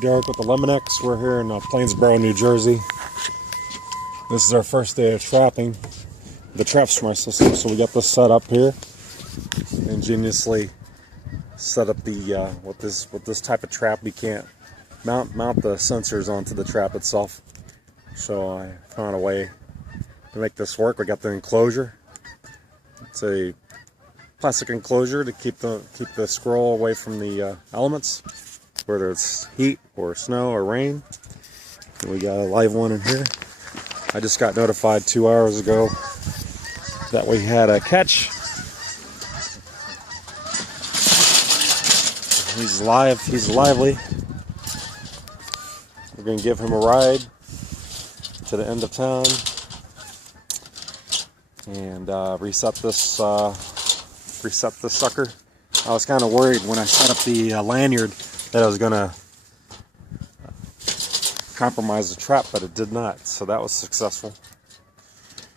Derek with the Lemonex. We're here in Plainsboro, New Jersey. This is our first day of trapping. The traps for my system, so we got this set up here. Ingeniously set up the with this type of trap. We can't mount the sensors onto the trap itself. So I found a way to make this work. We got the enclosure. It's a plastic enclosure to keep the squirrel away from the elements, whether it's heat or snow or rain. And we got a live one in here. I just got notified 2 hours ago that we had a catch. He's live, he's lively. We're going to give him a ride to the end of town and reset this sucker. I was kind of worried when I set up the lanyard that I was going to compromise the trap, but it did not, so that was successful.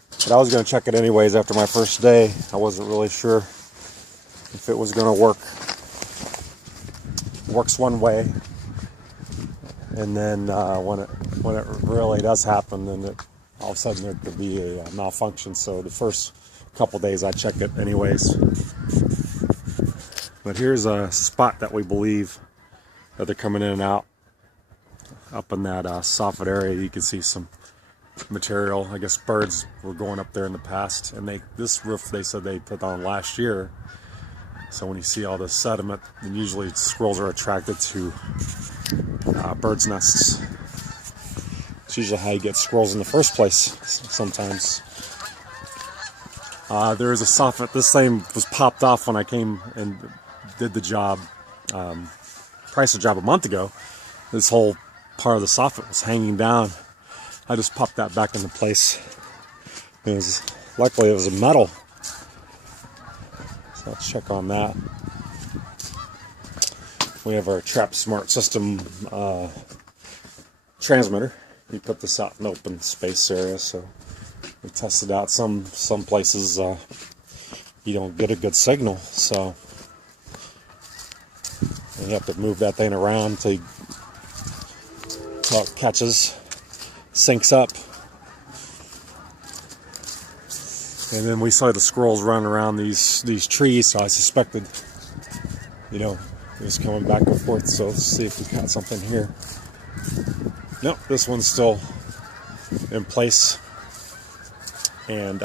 But I was going to check it anyways after my first day. I wasn't really sure if it was going to work. It works one way, and then when it really does happen, then all of a sudden there could be a malfunction. So the first couple days I checked it anyways. But here's a spot that we believe that they're coming in and out. Up in that soffit area, you can see some material. I guess birds were going up there in the past, and this roof they said they put on last year. So when you see all this sediment, then usually squirrels are attracted to birds' nests. It's usually how you get squirrels in the first place. Sometimes there is a soffit. This thing was popped off when I came and did the job, priced the job a month ago. This whole part of the soffit was hanging down. I just popped that back into place. Luckily it was a metal. So let's check on that. We have our Trap Smart System transmitter. We put this out in open space area, so we tested out some places you don't get a good signal, so you have to move that thing around until it catches, syncs up. And then we saw the squirrels running around these trees, so I suspected, it was coming back and forth. So let's see if we got something here. Nope, this one's still in place. And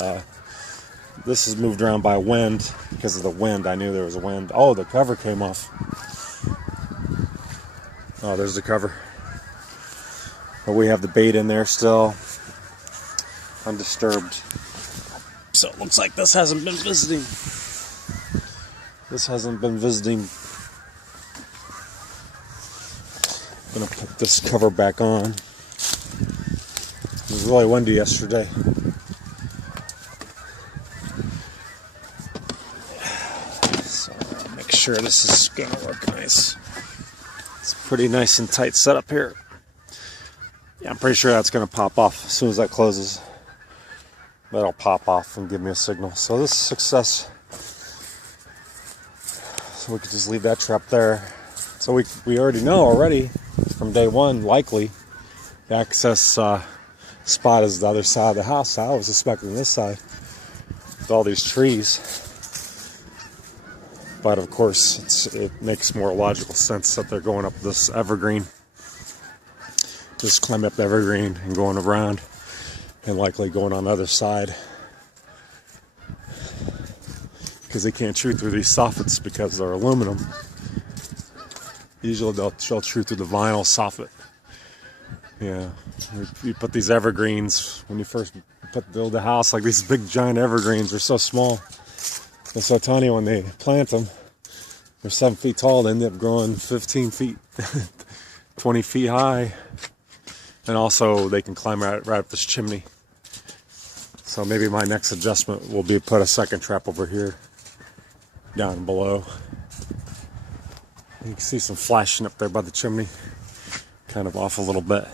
this is moved around by wind. Because of the wind, I knew there was a wind. Oh, the cover came off. Oh, there's the cover. But we have the bait in there still, undisturbed. So it looks like this hasn't been visiting. I'm gonna put this cover back on. It was really windy yesterday. So I'll make sure this is gonna work nice. It's pretty nice and tight setup here. Yeah, I'm pretty sure that's gonna pop off as soon as that closes. That'll pop off and give me a signal. So this is success. So we could just leave that trap there. So we already know from day one, likely the access spot is the other side of the house. I was expecting this side with all these trees, but of course it makes more logical sense that they're going up this evergreen. Just climb up the evergreen and going around, and likely going on the other side, because they can't chew through these soffits because they're aluminum. Usually they'll chew through the vinyl soffit. Yeah, you put these evergreens when you first build a house, like these big giant evergreens are so small. They're so tiny when they plant them. They're 7 feet tall. They end up growing 15 feet, 20 feet high. And also they can climb right up this chimney. So maybe my next adjustment will be put a second trap over here, down below. You can see some flashing up there by the chimney, kind of off a little bit.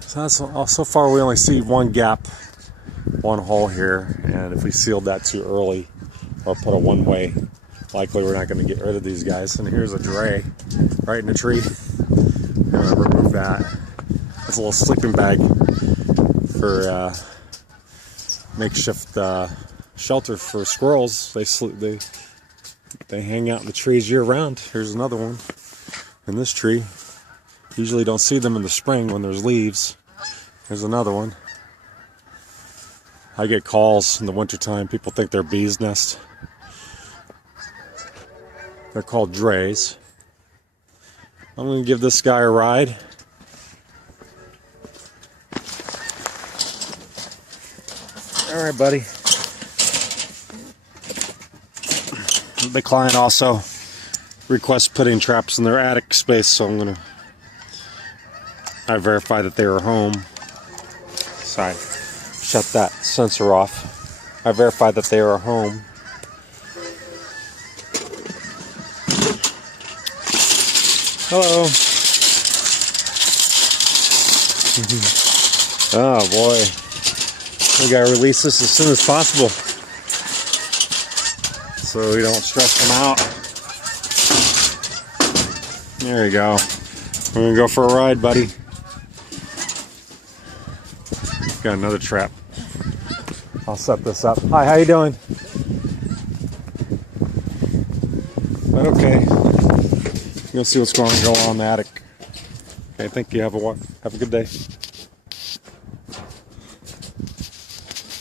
So that's so far we only see one gap, one hole here, and if we sealed that too early or put a one-way, likely we're not going to get rid of these guys. And here's a dray right in the tree. move that. It's a little sleeping bag for makeshift shelter for squirrels. They hang out in the trees year round. Here's another one in this tree. Usually don't see them in the spring when there's leaves. Here's another one. I get calls in the wintertime. People think they're bees' nest. They're called drays. I'm going to give this guy a ride. All right, buddy. The client also requests putting traps in their attic space, so I verify that they were home. Sorry, shut that sensor off. I verified that they were home. Hello. Oh boy. We gotta release this as soon as possible so we don't stress them out. There you go. We're gonna go for a ride, buddy. Got another trap. I'll set this up. Hi, how you doing? Okay. You'll see what's going on in the attic. Okay, thank you. Have a good day.